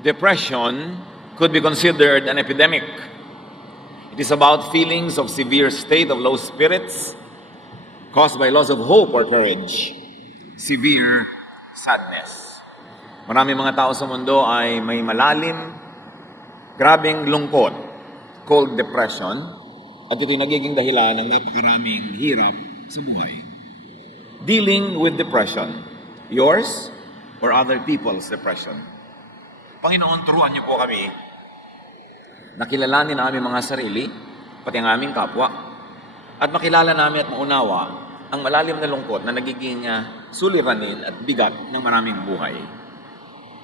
Depression could be considered an epidemic. It is about feelings of severe state of low spirits caused by loss of hope or courage, severe sadness. Maraming mga tao sa mundo ay may malalim, grabing lungkot, called depression, at ito'y nagiging dahilan ng napakaraming hirap sa buhay. Dealing with depression, yours or other people's depression. Panginoon, turuan niyo po kami na kilalanin ang aming mga sarili, pati ang aming kapwa, at makilala namin at maunawa ang malalim na lungkot na nagiging suliranin at bigat ng maraming buhay.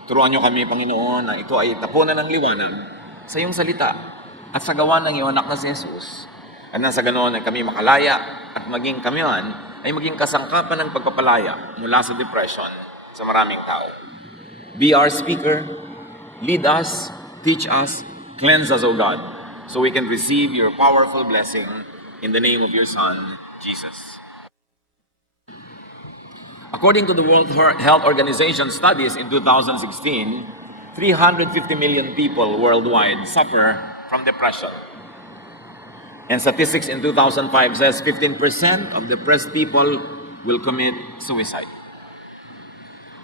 Turuan niyo kami, Panginoon, na ito ay tapunan ng liwanag sa iyong salita at sa gawa ng iyong anak na si Jesus. At nang sa ganoon ay kami makalaya at maging kami man ay maging kasangkapan ng pagpapalaya mula sa depression sa maraming tao. Be our speaker, lead us, teach us, cleanse us, O God, so we can receive your powerful blessing in the name of your Son, Jesus. According to the World Health Organization studies in 2016, 350 million people worldwide suffer from depression. And statistics in 2005 says 15% of depressed people will commit suicide.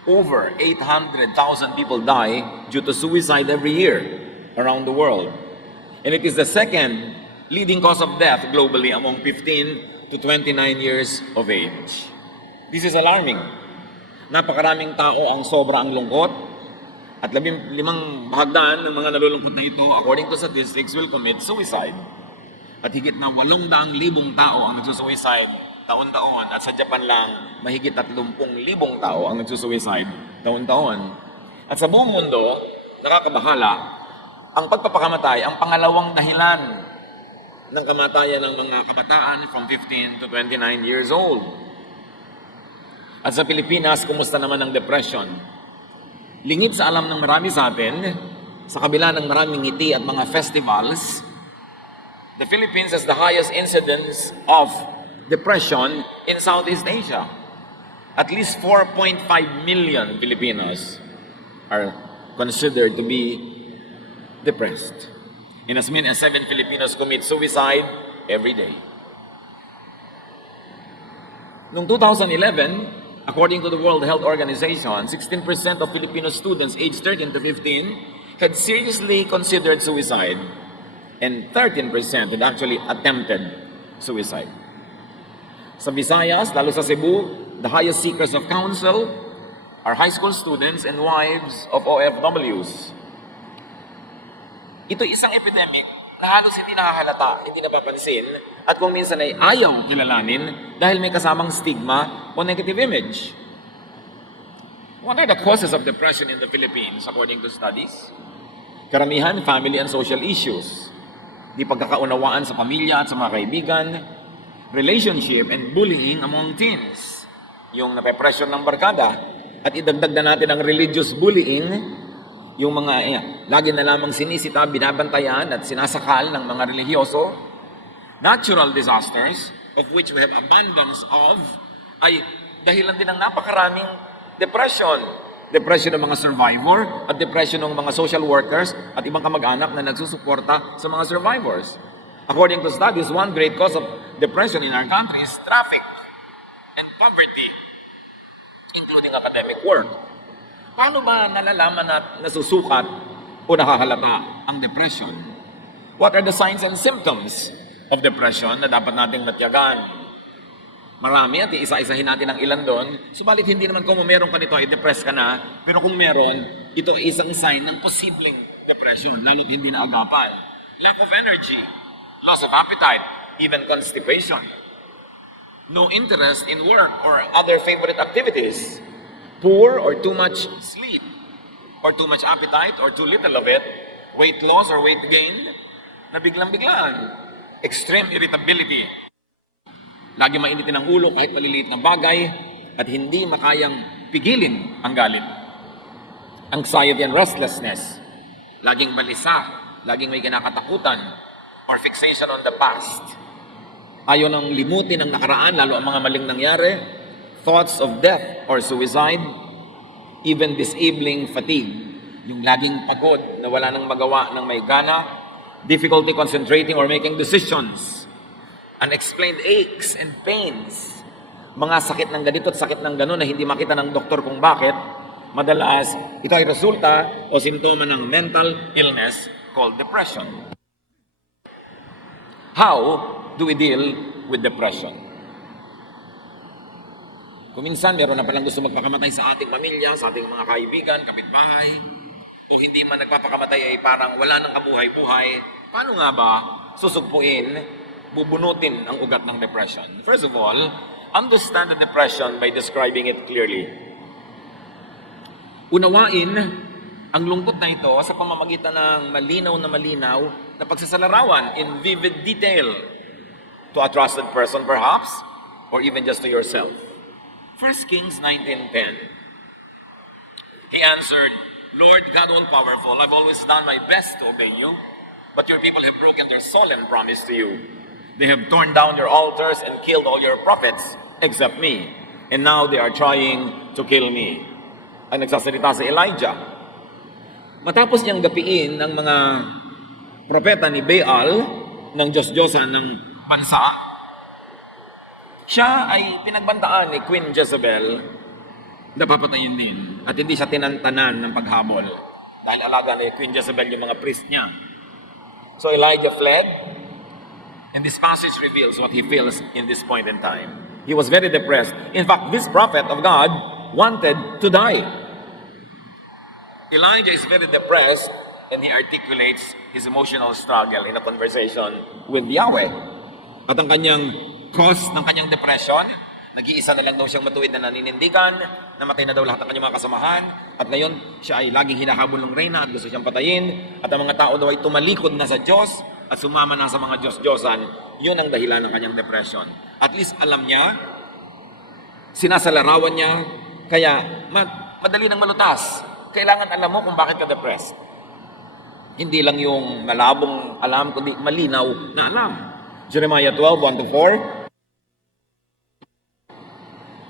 Over 800,000 people die due to suicide every year around the world. And it is the second leading cause of death globally among 15 to 29 years of age. This is alarming. Napakaraming tao ang sobra ang lungkot at 15 bahagdaan ng mga nalulungkot na ito, according to statistics, will commit suicide. At higit na 800,000 tao ang nagsusuicide taon-taon, at sa Japan lang, mahigit 30,000 tao ang nagsusuicide taon-taon. At sa buong mundo, nakakabahala, ang pagpapakamatay ang pangalawang dahilan ng kamatayan ng mga kabataan from 15 to 29 years old. At sa Pilipinas, kumusta naman ang depression? Lingid sa alam ng marami sa atin, sa kabila ng maraming ngiti at mga festivals, the Philippines has the highest incidence of depression in Southeast Asia. At least 4.5 million Filipinos are considered to be depressed. And as many as 7 Filipinos commit suicide every day. Noong 2011, according to the World Health Organization, 16% of Filipino students aged 13 to 15 had seriously considered suicide, and 13% had actually attempted suicide. Sa Visayas, lalo sa Cebu, the highest seekers of counsel are high school students and wives of OFWs. Ito isang epidemic na halos hindi nakahalata, hindi napapansin, at kung minsan ay ayaw kilalanin dahil may kasamang stigma o negative image. What are the causes of depression in the Philippines according to studies? Karamihan, family and social issues. Di pagkakaunawaan sa pamilya at sa mga kaibigan, relationship and bullying among teens. Yung nape-pressure ng barkada, at idagdag na natin ang religious bullying, yung mga lagi na lamang sinisita, binabantayan at sinasakal ng mga relihiyoso. Natural disasters, of which we have abundance of, ay dahilan din ng napakaraming depression. Depression ng mga survivor at depression ng mga social workers at ibang kamag-anak na nagsusuporta sa mga survivors. According to studies, one great cause of depression in our country is traffic and poverty, including academic work. Paano ba nalalaman at nasusukat o nakahalata ang depression? What are the signs and symptoms of depression na dapat nating matyagan? Marami at isa-isahin natin ang ilan doon. Subalit hindi naman kung meron ka nito ay depressed ka na, pero kung meron, ito ay isang sign ng posibleng depression, lalo't hindi na agapan. Lack of energy, loss of appetite, even constipation. No interest in work or other favorite activities. Poor or too much sleep, or too much appetite, or too little of it, weight loss or weight gain, na biglang-biglaan, extreme irritability, lagi mainitin ang ulo kahit maliliit na bagay, at hindi makayang pigilin ang galit. Anxiety and restlessness, laging balisa, laging may kinakatakutan, or fixation on the past. Ayaw nang limutin ang nakaraan, lalo ang mga maling nangyari, thoughts of death or suicide, even disabling fatigue yung laging pagod, na wala nang magawa ng may gana, difficulty concentrating or making decisions, unexplained aches and pains, mga sakit ng ganito at sakit ng gano'n na hindi makita ng doktor kung bakit, madalas ito ay resulta o simptoma ng mental illness called depression. How do we deal with depression? Kung minsan meron na palang gusto magpakamatay sa ating pamilya, sa ating mga kaibigan, kapitbahay, o hindi man nagpapakamatay ay parang wala nang kabuhay-buhay, paano nga ba susugpuin, bubunutin ang ugat ng depression? First of all, understand the depression by describing it clearly. Unawain ang lungkot na ito sa pamamagitan ng malinaw na pagsasalarawan in vivid detail to a trusted person perhaps, or even just to yourself. 1 Kings 19:10. He answered, Lord God all-powerful, I've always done my best to obey you, but your people have broken their solemn promise to you. They have torn down your altars and killed all your prophets except me, and now they are trying to kill me. Ang nagsasalita si Elijah. Matapos niyang gapiin ng mga propeta ni Baal, ng Diyos-Diyosan ng bansa, siya ay pinagbantaan ni Queen Jezebel na papatayin din. At hindi siya tinantanan ng paghabol dahil alaga ni Queen Jezebel yung mga priest niya. So Elijah fled, and this passage reveals what he feels in this point in time. He was very depressed. In fact, this prophet of God wanted to die. Elijah is very depressed, and he articulates his emotional struggle in a conversation with Yahweh. At ang kanyang cause ng kanyang depression, nag-iisa na lang daw siyang matuwid na naninindigan, namatay na daw lahat ng kanyang mga kasamahan, at ngayon siya ay laging hinahabol ng reyna at gusto siyang patayin, at ang mga tao daw ay tumalikod na sa Diyos at sumama na sa mga Diyos-Diyosan. Yun ang dahilan ng kanyang depression. At least alam niya, sinasalarawan niya, kaya madali nang malutas. Kailangan alam mo kung bakit ka depressed. Hindi lang yung malabong alam, kundi malinaw na alam. Jeremiah 12:1-4.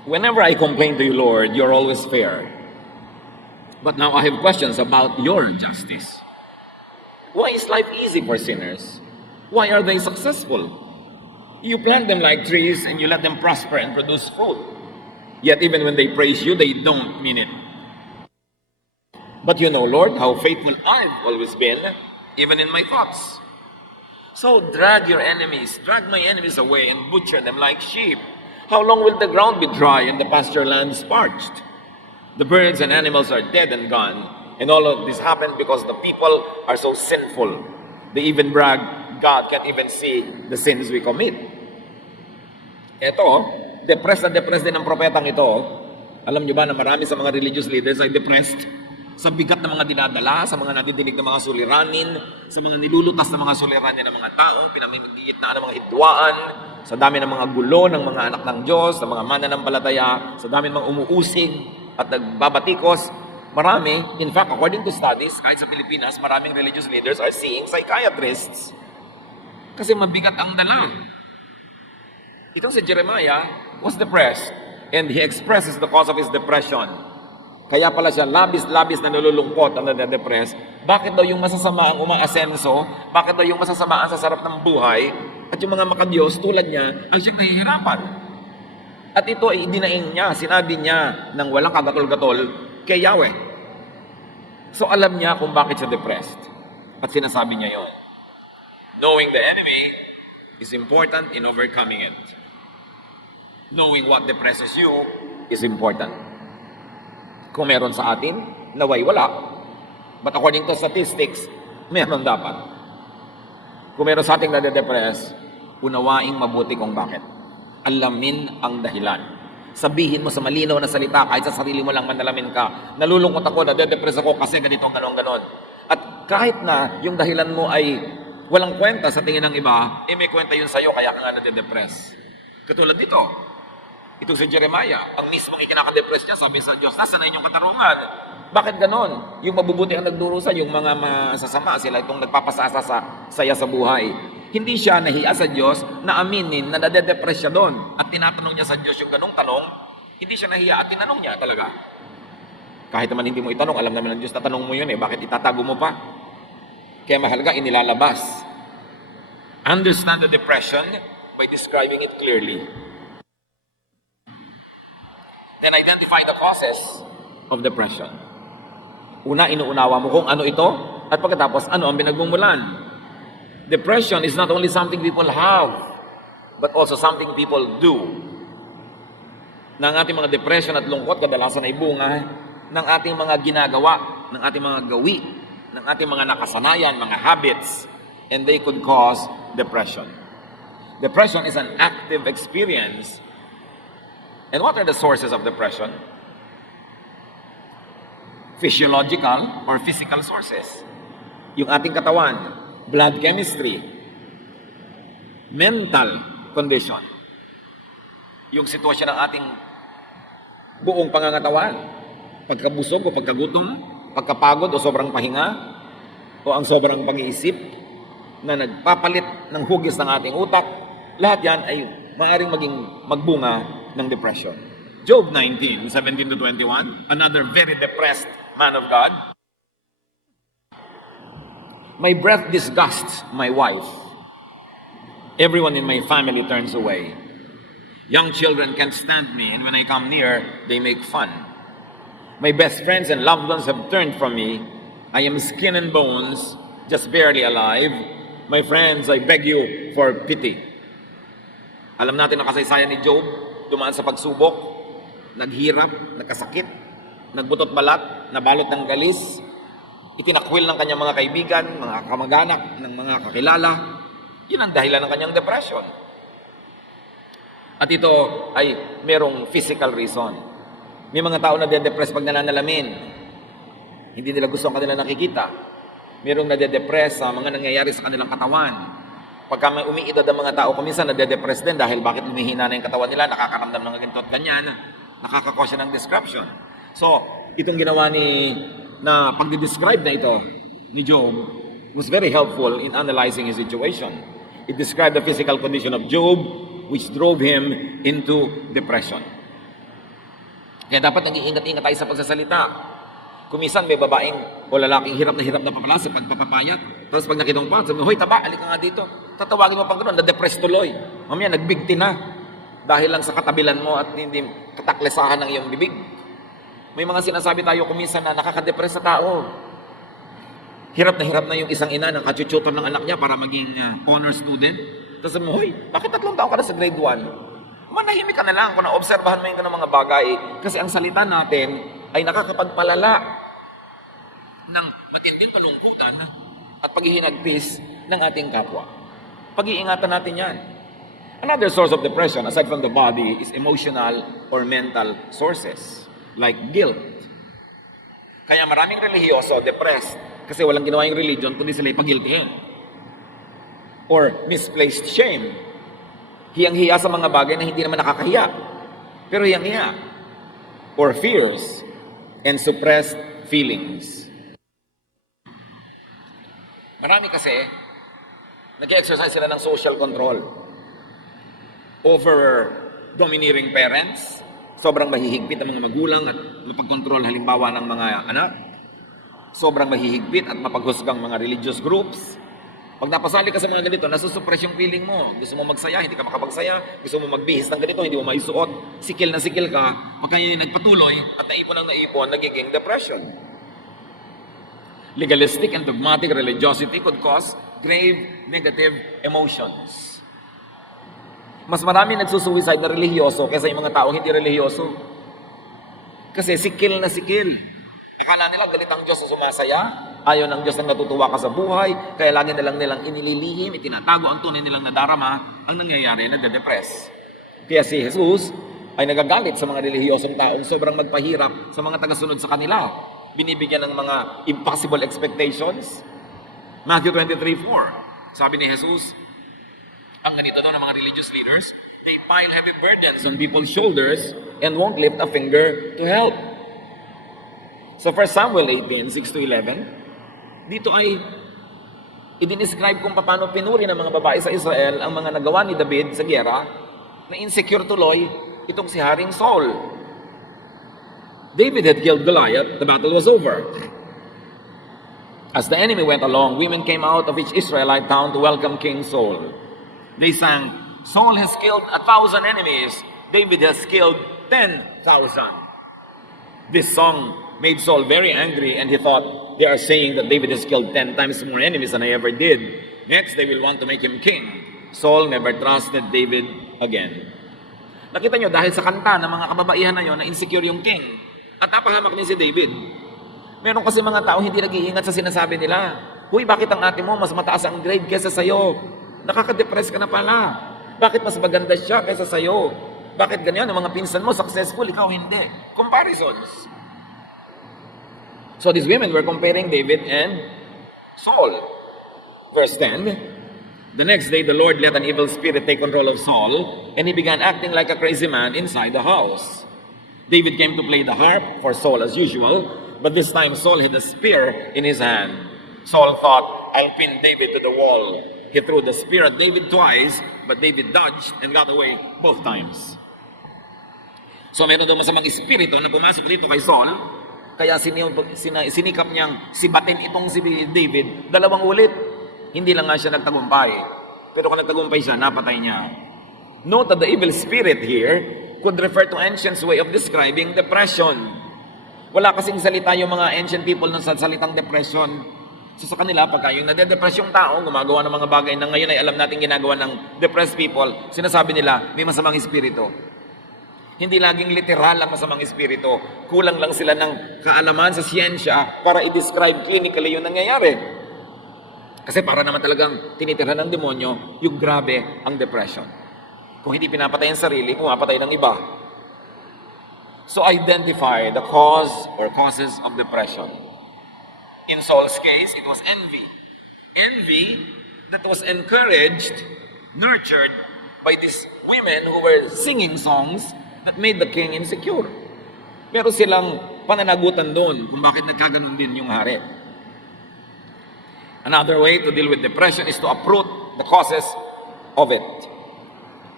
Whenever I complain to you, Lord, you're always fair. But now I have questions about your justice. Why is life easy for sinners? Why are they successful? You plant them like trees and you let them prosper and produce fruit. Yet even when they praise you, they don't mean it. But you know, Lord, how faithful I've always been, even in my thoughts. So drag my enemies away and butcher them like sheep. How long will the ground be dry and the pasture lands parched? The birds and animals are dead and gone. And all of this happened because the people are so sinful. They even brag, God can't even see the sins we commit. Ito, depressed din ang propetang ito. Alam niyo ba na marami sa mga religious leaders ay depressed sa bigat ng mga dinadala, sa mga nadidinig ng mga suliranin, sa mga nilulutas ng mga suliranin ng mga tao, pinamimigitnaan ng mga hidwaan, sa dami ng mga gulo ng mga anak ng Diyos, sa mga mananampalataya, sa dami ng mga umuusig at nagbabatikos. Marami, in fact, according to studies, kahit sa Pilipinas, maraming religious leaders are seeing psychiatrists kasi mabigat ang dala. Itong si Jeremiah was depressed, and he expresses the cause of his depression. Kaya pala siya labis-labis na nalulungkot at nade-depress. Bakit daw yung masasama ang umaasenso? Bakit daw yung masasama ang sasarap ng buhay? At yung mga makadiyos tulad niya, ang siyang nahihirapan. At ito ay idinaing niya, sinabi niya ng walang kagatol-gatol kay Yahweh. So alam niya kung bakit siya depressed. At sinasabi niya yon. Knowing the enemy is important in overcoming it. Knowing what depresses you is important. Kung meron sa atin, naway wala. But according to statistics, meron dapat. Kung meron sa ating nade-depress, unawaing mabuti kung bakit. Alamin ang dahilan. Sabihin mo sa malinaw na salita, kahit sa sarili mo lang manalamin ka, nalulungkot ako, nade-depress ako kasi ganito, ganon. At kahit na yung dahilan mo ay walang kwenta sa tingin ng iba, may kwenta yun sa'yo, kaya ka nga nade-depress. Katulad dito, itong si Jeremiah, ang mismong ikinakadepress niya, sabi sa Diyos, nasa na inyong katarungan? Bakit ganon? Yung mabubuti ang nagdurusa, yung mga masasama, sila itong nagpapasasa sa saya sa buhay. Hindi siya nahiya sa Diyos na aminin na nade-depress siya doon. At tinatanong niya sa Diyos yung ganong tanong, hindi siya nahiya at tinanong niya talaga. Kahit naman hindi mo itanong, alam naman ng Diyos, tatanong mo yun eh, bakit itatago mo pa? Kaya mahalaga, inilalabas. Understand the depression by describing it clearly. Then identify the causes of depression. Una, inuunawa mo kung ano ito, at pagkatapos, ano ang pinagmumulan. Depression is not only something people have, but also something people do. Na ang ating mga depression at lungkot, kadalasan ay bunga ng ating mga ginagawa, ng ating mga gawi, ng ating mga nakasanayan, mga habits, and they could cause depression. Depression is an active experience. And what are the sources of depression? Physiological or physical sources. Yung ating katawan, blood chemistry, mental condition, yung sitwasyon ng ating buong pangangatawan, pagkabusog o pagkagutom, pagkapagod o sobrang pahinga, o ang sobrang pag-iisip na nagpapalit ng hugis ng ating utak, lahat yan ay maaaring maging magbunga ng depression. Job 19:17-21, another very depressed man of God. My breath disgusts my wife. Everyone in my family turns away. Young children can't stand me, and when I come near, they make fun. My best friends and loved ones have turned from me. I am skin and bones, just barely alive. My friends, I beg you for pity. Alam natin ang kasaysayan ni Job, dumaan sa pagsubok, naghirap, nagkasakit, nagbutot balat, nabalot ng galis, itinakwil ng kanyang mga kaibigan, mga kamag-anak, ng mga kakilala. Yun ang dahilan ng kanyang depression. At ito ay merong physical reason. May mga tao na de-depress pag nananalamin. Hindi nila gusto ang kanilang nakikita. Merong nade-depress sa mga nangyayari sa kanilang katawan. Pagka may umiidad ang mga tao, kuminsan nade-depress din dahil bakit lumihina na yung katawan nila, nakakaramdam ng ganito at ganyan, nakakakosya ng disruption. So, itong ginawa na pagde-describe na ito ni Job was very helpful in analyzing his situation. It described the physical condition of Job, which drove him into depression. Kaya dapat nag-iingat-ingat tayo sa pagsasalita. Kumisan may babaeng o lalaking hirap na papala sa pagpapapayat. Tapos pag nakitong pa, sabi mo, hoy taba, alika nga dito. Tatawagin mo pang gano'n, na-depress tuloy. Mamaya, nagbigti na. Dahil lang sa katabilan mo at hindi kataklesahan ng iyong bibig. May mga sinasabi tayo kumisan na nakaka-depress sa tao. Hirap na yung isang ina ng kachuchutan ng anak niya para maging honor student. Tapos sabi mo, hoy, bakit 3 taon ka na sa grade 1? Manahimik ka na lang kung naobserbahan mo yung ganung mga bagay. Kasi ang salita natin ay nakakapagpalala ng matinding kalungkutan at paghihinagpis ng ating kapwa. Pag-iingatan natin yan. Another source of depression, aside from the body, is emotional or mental sources, like guilt. Kaya maraming relihiyoso, depressed, kasi walang ginawa yung religion, kundi sila ipagiltihin. Or misplaced shame. Hiyang-hiya sa mga bagay na hindi naman nakakahiya. Pero hiyang-hiya. Or fears and suppressed feelings. Marami kasi, nag-exercise sila ng social control over domineering parents, sobrang mahihigpit ang mga magulang at mapag-control halimbawa ng mga anak, sobrang mahihigpit at mapaghusgang mga religious groups. Pag napasali ka sa mga ganito, nasusupress yung feeling mo. Gusto mo magsaya, hindi ka makapagsaya. Gusto mo magbihis ng ganito, hindi mo maisuot. Sikil na sikil ka. Pagka yun nagpatuloy at naipon, nagiging depression. Legalistic and dogmatic religiosity could cause grave negative emotions. Mas marami nagsusuicide na relihiyoso kaysa yung mga taong hindi relihiyoso. Kasi sikil na sikil. Akala nila galit ang Diyos sa sumasaya, ayaw ng Diyos na natutuwa ka sa buhay, kaya lagi nilang inililihim, itinatago ang tunay nilang nadarama, ang nangyayari na de-depress. Kaya si Jesus ay nagagalit sa mga relihiyosong taong sobrang magpahirap sa mga tagasunod sa kanila. Binibigyan ng mga impossible expectations. Matthew 23:4, sabi ni Jesus, ang ganito daw ng mga religious leaders, they pile heavy burdens on people's shoulders and won't lift a finger to help. So 1 Samuel 18:6-11, dito ay i-describe kung paano pinuri ng mga babae sa Israel ang mga nagawa ni David sa giyera na insecure tuloy itong si Haring Saul. David had killed Goliath, the battle was over. As the enemy went along, women came out of each Israelite town to welcome King Saul. They sang, Saul has killed 1,000 enemies, David has killed 10,000. This song made Saul very angry, and he thought, they are saying that David has killed 10 times more enemies than I ever did. Next, they will want to make him king. Saul never trusted David again. Nakita nyo, dahil sa kanta ng mga kababaihan na yon, na insecure yung king. At napahamak din si David. Meron kasi mga tao hindi nag-iingat sa sinasabi nila. Huy, bakit ang ate mo mas mataas ang grade kesa sa'yo? Nakaka-depress ka na pala. Bakit mas maganda siya kesa sa'yo? Bakit ganyan? Ang mga pinsan mo successful, ikaw hindi. Comparisons. So these women were comparing David and Saul. Verse 10, the next day the Lord let an evil spirit take control of Saul, and he began acting like a crazy man inside the house. David came to play the harp for Saul as usual, but this time Saul had a spear in his hand. Saul thought, I'll pin David to the wall. He threw the spear at David twice, but David dodged and got away both times. So meron daw masamang espiritu na pumasok dito kay Saul, kaya sinikap niyang sibatin itong si David 2 ulit. Hindi lang nga siya nagtagumpay. Pero kung nagtagumpay siya, napatay niya. Note that the evil spirit here could refer to ancients' way of describing depression. Wala kasing salita yung mga ancient people ng salitang depression. So sa kanila, pagka yung nade-depress yung tao, gumagawa ng mga bagay na ngayon ay alam natin ginagawa ng depressed people, sinasabi nila, may masamang espiritu. Hindi laging literal ang masamang espiritu. Kulang lang sila ng kaalaman sa siyensya para i-describe clinically yung nangyayari. Kasi para naman talagang tinitira ng demonyo, yung grabe ang depression. Kung hindi pinapatay ang sarili, pumapatay ng iba. So identify the cause or causes of depression. In Saul's case, it was envy. Envy that was encouraged, nurtured by these women who were singing songs that made the king insecure. Pero silang pananagutan doon kung bakit nagkaganon din yung hari. Another way to deal with depression is to uproot the causes of it.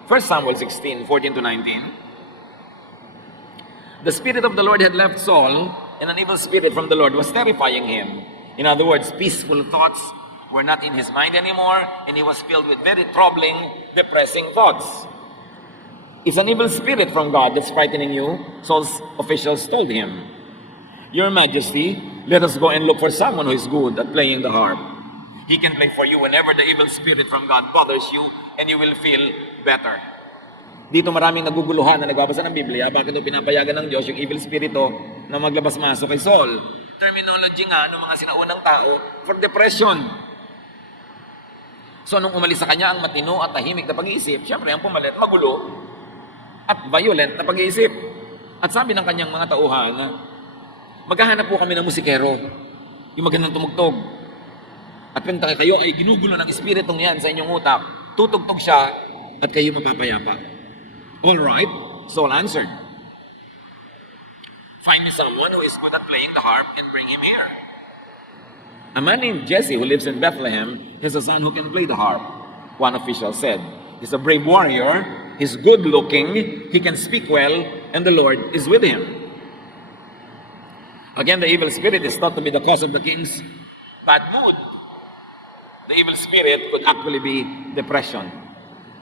1 Samuel 16, 14 to 19. The Spirit of the Lord had left Saul, and an evil spirit from the Lord was terrifying him. In other words, peaceful thoughts were not in his mind anymore, and he was filled with very troubling, depressing thoughts. It's an evil spirit from God that's frightening you, Saul's officials told him. Your Majesty, let us go and look for someone who is good at playing the harp. He can play for you whenever the evil spirit from God bothers you, and you will feel better. Dito maraming naguguluhan na nagbabasa ng Biblia, bakit ito pinapayagan ng Diyos yung evil spirito na maglabas-masok kay Saul? Terminology nga ng mga sinaunang tao for depression. So nung umalis sa kanya ang matino at tahimik na pag-iisip, syempre ang pumalit, magulo at violent na pag-iisip. At sabi ng kanyang mga tauhan, maghahanap po kami ng musikero, yung magandang tumugtog. At pinta kayo ay ginugulo ng espiritong yan sa inyong utak, tutugtog siya at kayo mapapayapa. All right, Saul answered, find me someone who is good at playing the harp and bring him here. A man named Jesse who lives in Bethlehem has a son who can play the harp. One official said, he's a brave warrior, he's good looking, he can speak well, and the Lord is with him. Again, the evil spirit is thought to be the cause of the king's bad mood. The evil spirit could actually be depression.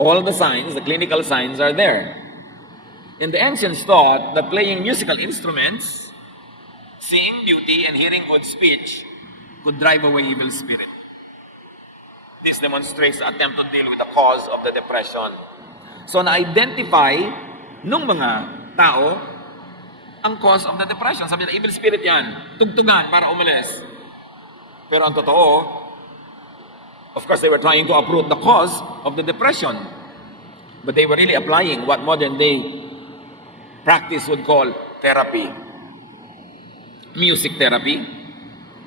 All the signs, the clinical signs are there. And the ancients thought that playing musical instruments, seeing beauty, and hearing good speech could drive away evil spirit. This demonstrates the attempt to deal with the cause of the depression. So na-identify nung mga tao ang cause of the depression. Sabi nila, evil spirit yan. Tugtugan para umalis. Pero ang totoo, of course, they were trying to uproot the cause of the depression. But they were really applying what modern day practice would call therapy. Music therapy,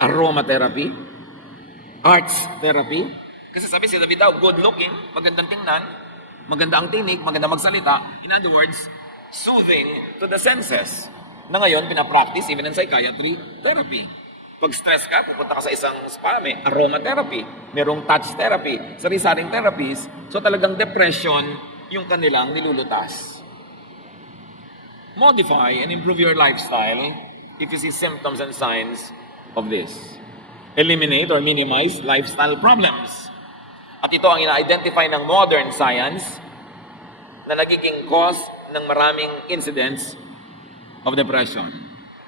aromatherapy, arts therapy. Kasi sabi si David daw, good looking, magandang tingnan, maganda ang tinig, maganda magsalita. In other words, soothing to the senses. Na ngayon, pinapractice even in psychiatry therapy. Pag stress ka, pupunta ka sa isang spa, may aromatherapy, merong touch therapy, sari-saring therapies. So talagang depression yung kanilang nilulutas. Modify and improve your lifestyle if you see symptoms and signs of this. Eliminate or minimize lifestyle problems. At ito ang ina-identify ng modern science na nagiging cause ng maraming incidents of depression.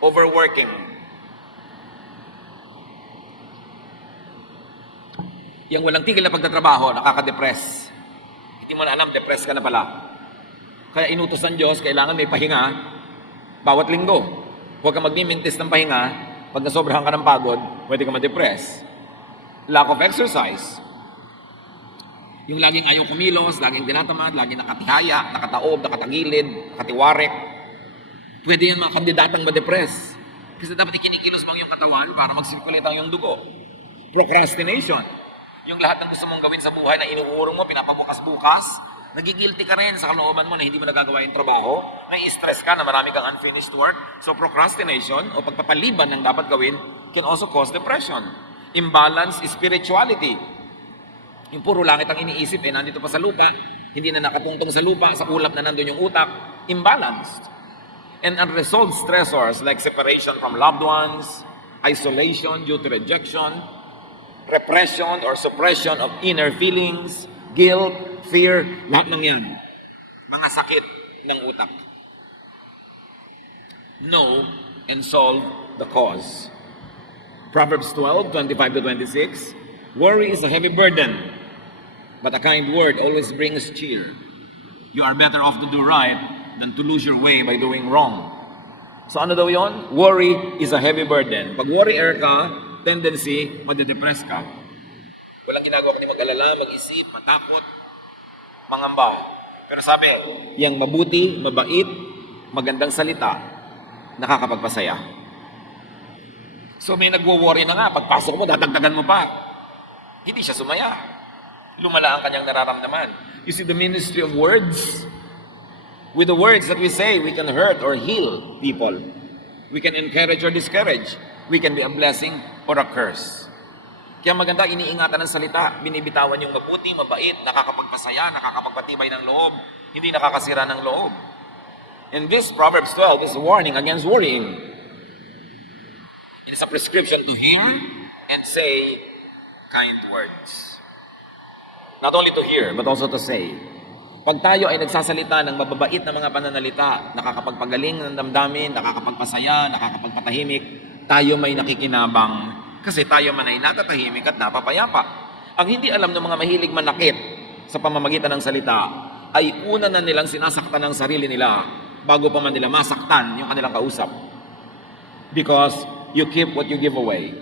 Overworking. Yang walang tigil na pagtatrabaho, nakaka-depress. Hindi mo na alam, depressed ka na pala. Kaya inutos ng Diyos, kailangan may pahinga bawat linggo. Huwag ka magmimintis ng pahinga. Pag nasobrahan ka ng pagod, pwede ka ma-depress. Lack of exercise. Yung laging ayaw kumilos, laging tinatamad, laging nakatihaya, nakataob, nakatagilid, nakatiwarek. Pwede yan mga kandidatang ma-depress. Kasi dapat ikinikilos mo ang iyong katawan para mag-circulate ang iyong dugo. Procrastination. Yung lahat ng gusto mong gawin sa buhay na inuurong mo, pinapabukas-bukas, nagigilty ka rin sa kalooban mo na hindi mo nagagawa yung trabaho, nai-stress ka na marami kang unfinished work. So procrastination o pagpapaliban ng dapat gawin can also cause depression. Imbalance spirituality. Yung puro langit ang iniisip, nandito pa sa lupa, hindi na nakatungtong sa lupa, sa ulap na nandun yung utak, imbalanced. And unresolved stressors like separation from loved ones, isolation due to rejection, repression or suppression of inner feelings, guilt, fear, lahat ng yan. Mga sakit ng utak. Know and solve the cause. Proverbs 12:25-26, worry is a heavy burden, but a kind word always brings cheer. You are better off to do right than to lose your way by doing wrong. So ano daw yon? Worry is a heavy burden. Pag worrier ka, tendency, made-depress ka. Walang ginagawa kundi mag-alala, mag-isip, matakot, mangamba. Pero sabi, yung mabuti, mabait, magandang salita, nakakapagpasaya. So may nagwo-worry na nga, pagpasok mo, dadagdagan mo pa. Hindi siya sumaya. Lumala ang kanyang nararamdaman. You see the ministry of words? With the words that we say, we can hurt or heal people. We can encourage or discourage. We can be a blessing or a curse. Kaya maganda, iniingatan ng salita, binibitawan yung mabuti, mabait, nakakapagpasaya, nakakapagpatibay ng loob, hindi nakakasira ng loob. And this Proverbs 12 is a warning against worrying. It is a prescription to hear and say kind words. Not only to hear, but also to say. Pag tayo ay nagsasalita ng mababait na mga pananalita, nakakapagpagaling ng damdamin, nakakapagpasaya, nakakapagpatahimik, tayo may nakikinabang kasi tayo man ay natatahimik at napapayapa. Ang hindi alam ng mga mahilig manakit sa pamamagitan ng salita ay una na nilang sinasaktan ng sarili nila bago pa man nila masaktan yung kanilang kausap. Because you keep what you give away.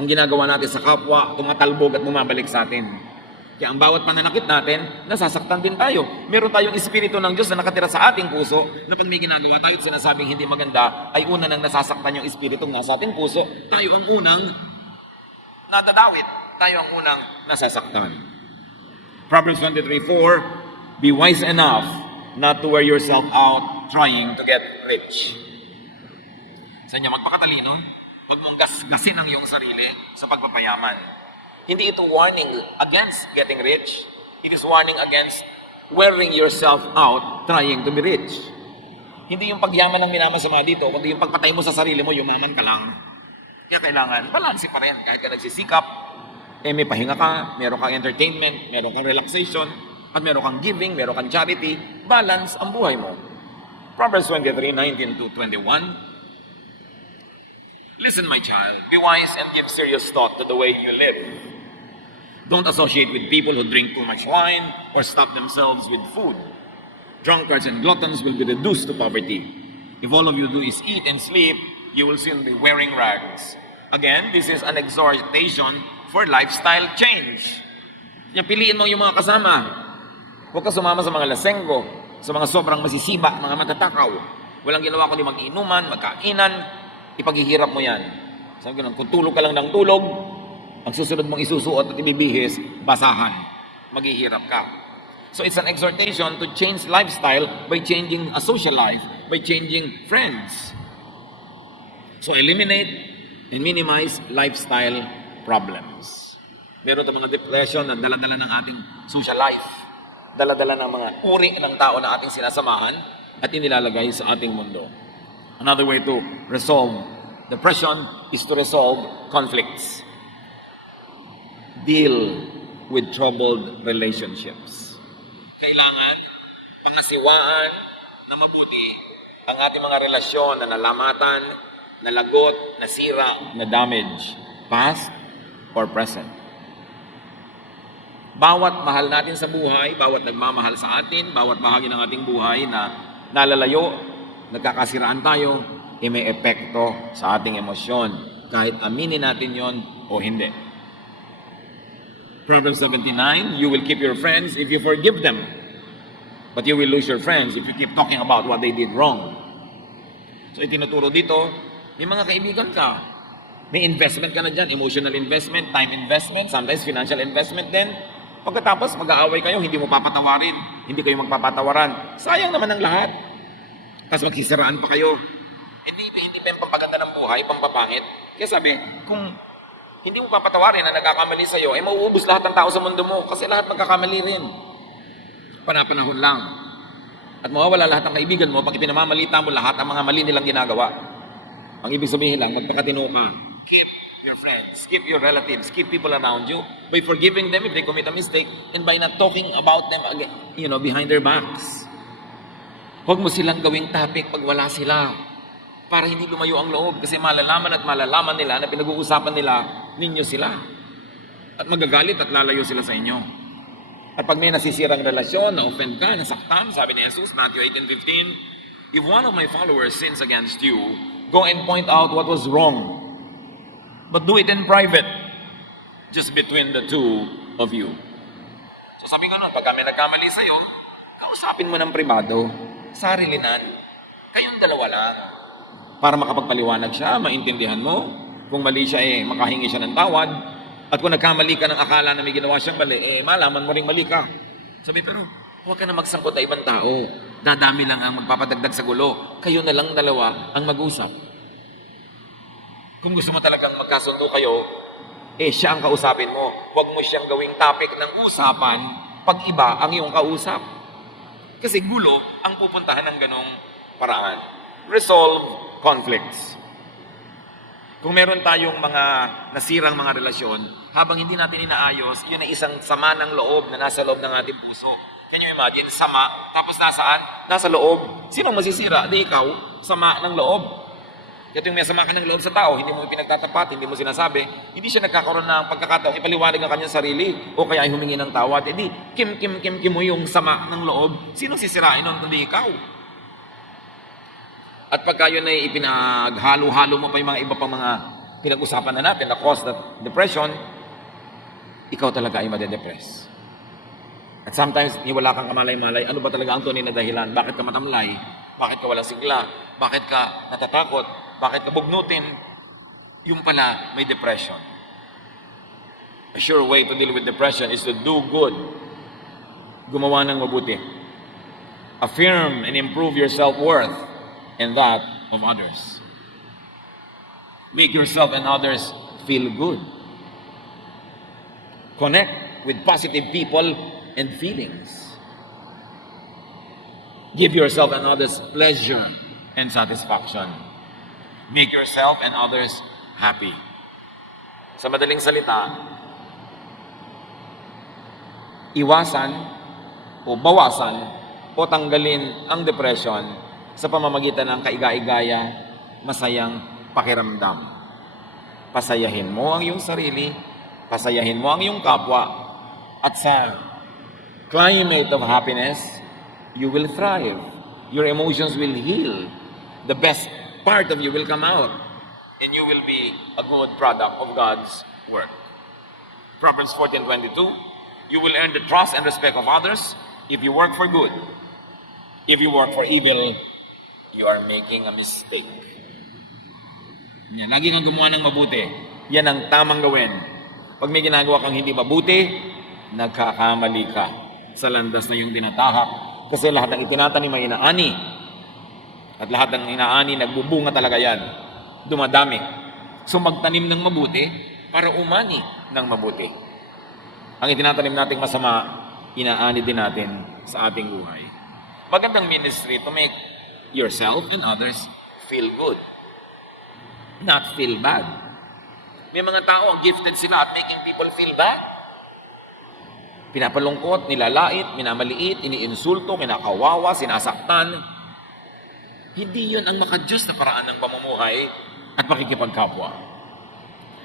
Ang ginagawa natin sa kapwa, tumatalbog at bumabalik sa atin. Kaya ang bawat pananakit natin, nasasaktan din tayo. Meron tayong espiritu ng Diyos na nakatira sa ating puso na pag may ginagawa tayo at sinasabing hindi maganda, ay una nang nasasaktan yung espiritu ng nasa ating puso, tayo ang unang nadadawit. Tayo ang unang nasasaktan. Proverbs 23:4, be wise enough not to wear yourself out trying to get rich. Sa inyo, magpakatalino, huwag mong gasgasin ang iyong sarili sa pagpapayaman. Hindi ito warning against getting rich. It is warning against wearing yourself out trying to be rich. Hindi yung pagyaman ang minamasama dito, kundi yung pagpatay mo sa sarili mo, yumaman ka lang. Kaya kailangan, balanse pa rin. Kahit ka nagsisikap, may pahinga ka, meron kang entertainment, meron kang relaxation, at meron kang giving, meron kang charity, balance ang buhay mo. Proverbs 23:19-21, listen, my child, be wise and give serious thought to the way you live. Don't associate with people who drink too much wine or stuff themselves with food. Drunkards and gluttons will be reduced to poverty. If all of you do is eat and sleep, you will soon be wearing rags. Again, this is an exhortation for lifestyle change. Kaya piliin mo yung mga kasama. Huwag ka sumama sa mga lasenggo, sa mga sobrang masisiba, mga matatakaw. Walang ginawa kundi mag-inuman, magkainan, ipaghihirap mo yan. Sabi ko, kung tulog ka lang ng tulog, ang susunod mong isusuot at ibibihis, basahan. Maghihirap ka. So it's an exhortation to change lifestyle by changing a social life, by changing friends. So eliminate and minimize lifestyle problems. Meron ito mga depression na dala-dala ng ating social life. Dala-dala ng mga uri ng tao na ating sinasamahan at inilalagay sa ating mundo. Another way to resolve depression is to resolve conflicts. Deal with troubled relationships. Kailangan pangasiwaan na mabuti ang ating mga relasyon na nalamatan, nalagot, nasira, na damage, past or present. Bawat mahal natin sa buhay, bawat nagmamahal sa atin, bawat bahagi ng ating buhay na nalalayo, nagkakasiraan tayo, may epekto sa ating emosyon, kahit aminin natin yon o hindi. Proverbs 79, you will keep your friends if you forgive them, but you will lose your friends if you keep talking about what they did wrong. So itinuturo dito, may mga kaibigan ka, may investment ka na dyan, emotional investment, time investment, sometimes financial investment din. Pagkatapos mag-aaway kayo, hindi mo papatawarin, hindi kayo magpapatawaran. Sayang naman ang lahat. Tapos magsisiraan pa kayo. Hindi pa yung pampaganda ng buhay, pampapangit. Kaya sabi, kung hindi mo papatawarin na nagkakamali sa'yo, mauubos lahat ng tao sa mundo mo kasi lahat magkakamali rin. Panapanahon lang. At mawawala lahat ng kaibigan mo pag ipinamamalita mo lahat ang mga mali nilang ginagawa. Ang ibig sabihin lang, magpakatino ka. Keep your friends, keep your relatives, keep people around you by forgiving them if they commit a mistake and by not talking about them again, behind their backs. Huwag mo silang gawing topic pag wala sila para hindi lumayo ang loob kasi malalaman at malalaman nila na pinag-uusapan nila ninyo sila at magagalit at lalayo sila sa inyo. At pag may nasisirang relasyon, na-offend ka, nasaktan, sabi ni Jesus, Matthew 18:15, if one of my followers sins against you, go and point out what was wrong. But do it in private, just between the two of you. So sabi ko nun, pag kami nagkamali sa'yo, kausapin mo ng privado, sarilinan. Kayong dalawa lang. Para makapagpaliwanag siya, maintindihan mo. Kung mali siya, makahingi siya ng tawad. At kung nagkamali ka ng akala na may ginawa siyang mali, malaman mo ring mali ka. Sabi, pero huwag ka na magsangkot na ibang tao. Dadami lang ang magpapadagdag sa gulo. Kayo na lang dalawa ang mag-usap. Kung gusto mo talagang magkasundo kayo, siya ang kausapin mo. Huwag mo siyang gawing topic ng usapan pag iba ang iyong kausap. Kasi gulo ang pupuntahan ng ganong paraan. Resolve conflicts. Kung meron tayong mga nasirang mga relasyon, habang hindi natin inaayos, yun ay isang sama ng loob na nasa loob ng ating puso. Can you imagine? Sama, tapos nasaan? Nasa loob. Sino masisira? Di ikaw, sama ng loob. Kaya yung may sama ka ng loob sa tao, hindi mo pinagtatapat, hindi mo sinasabi, hindi siya nagkakaroon ng pagkakataong ipaliwanag ang kanyang sarili o kaya ay humingi ng tawad. Kim mo yung sama ng loob. Sino sisirain nun kundi ikaw? At pagka yun ay ipinaghalo-halo mo pa yung mga iba pang mga pinag-usapan na natin na cause that depression, ikaw talaga ay madedepress. At sometimes, wala kang kamalay-malay, ano ba talaga ang tunay na dahilan? Bakit ka matamlay? Bakit ka walang sigla? Bakit ka natatakot? Bakit ka bugnutin? Yung pala, may depression. A sure way to deal with depression is to do good. Gumawa ng mabuti. Affirm and improve your self-worth and that of others. Make yourself and others feel good. Connect with positive people and feelings. Give yourself and others pleasure and satisfaction. Make yourself and others happy. Sa madaling salita, iwasan o bawasan o tanggalin ang depression sa pamamagitan ng kaiga-igaya, masayang pakiramdam. Pasayahin mo ang iyong sarili, pasayahin mo ang iyong kapwa, at sa climate of happiness, you will thrive. Your emotions will heal. The best part of you will come out, and you will be a good product of God's work. Proverbs 14:22, you will earn the trust and respect of others if you work for good. If you work for evil, you are making a mistake. Yan, lagi kang gumawa ng mabuti. Yan ang tamang gawin. Pag may ginagawa kang hindi mabuti, nagkakamali ka sa landas na yung tinatahak. Kasi lahat ng itinatanim ay inaani. At lahat ng inaani, nagbubunga talaga yan. Dumadami. So magtanim ng mabuti para umani ng mabuti. Ang itinatanim nating masama, inaani din natin sa ating buhay. Magandang ministry to make yourself and others feel good, not feel bad. May mga tao, gifted sila at making people feel bad. Pinapalungkot, nilalait, minamaliit, iniinsulto, kinakawawa, sinasaktan. Hindi yun ang makadiyos na paraan ng pamumuhay at pakikipagkapwa.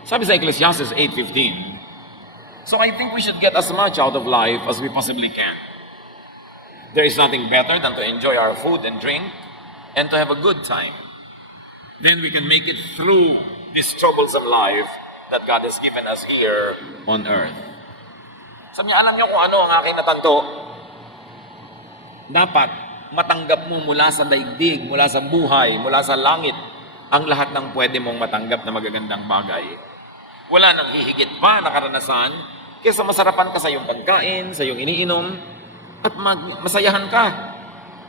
Sabi sa Ecclesiastes 8:15, so I think we should get as much out of life as we possibly can. There is nothing better than to enjoy our food and drink and to have a good time. Then we can make it through this troublesome life that God has given us here on earth. Sabi niya, alam niyo kung ano ang aking natanto? Dapat matanggap mo mula sa daigdig, mula sa buhay, mula sa langit, ang lahat ng pwede mong matanggap na magagandang bagay. Wala nang hihigit pa na karanasan kaysa masarapan ka sa iyong pagkain, sa iyong iniinom, at masayahan ka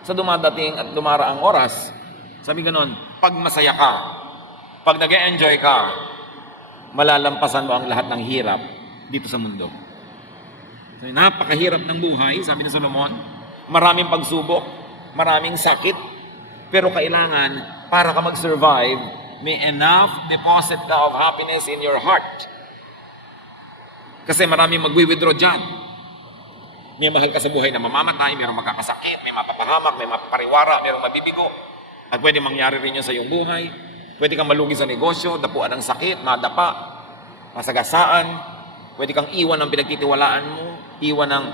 sa dumadating at dumaraang oras. Sabi ganon, pag masaya ka, pag nag-enjoy ka, malalampasan mo ang lahat ng hirap dito sa mundo. So, napakahirap ng buhay, sabi ni Solomon, maraming pagsubok, maraming sakit, pero kailangan, para ka mag-survive, may enough deposit ka of happiness in your heart. Kasi maraming magwi-withdraw dyan. May mahal ka sa buhay na mamamatay, mayroong magkakasakit, may mapapahamak, may mapapariwara, mayroong mabibigo. At pwede mangyari rin yun sa iyong buhay. Pwede kang malugi sa negosyo, dapuan ng sakit, madapa, masagasaan. Pwede kang iwan ng pinagtitiwalaan mo, iwan ng,